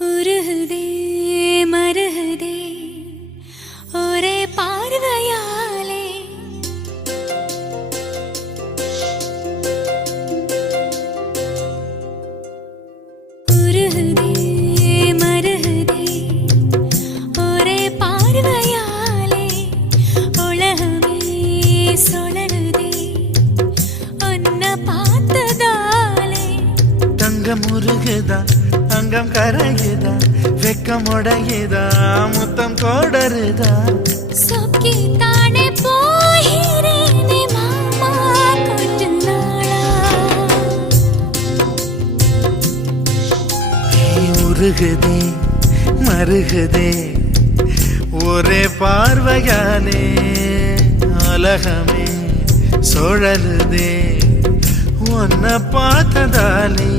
உருகுதே மருகுதே ஒரே பார்வையாலே உருகுதே மருகுதே ஒரே பார்வையாலே உலகமே சுழலுதே உன்னை பார்த்ததாலே தங்கம் உருகுதா அங்கம் கரையுதா வெக்கம் உடையுதா முத்தம் கோடருதா சொக்கி தானே போகிறேனே மாமா கொஞ்ச நாளா உருகுதே மருகுதே ஒரே பார்வையாலே உலகமே சுழலுதே உன்னை பார்த்ததாலே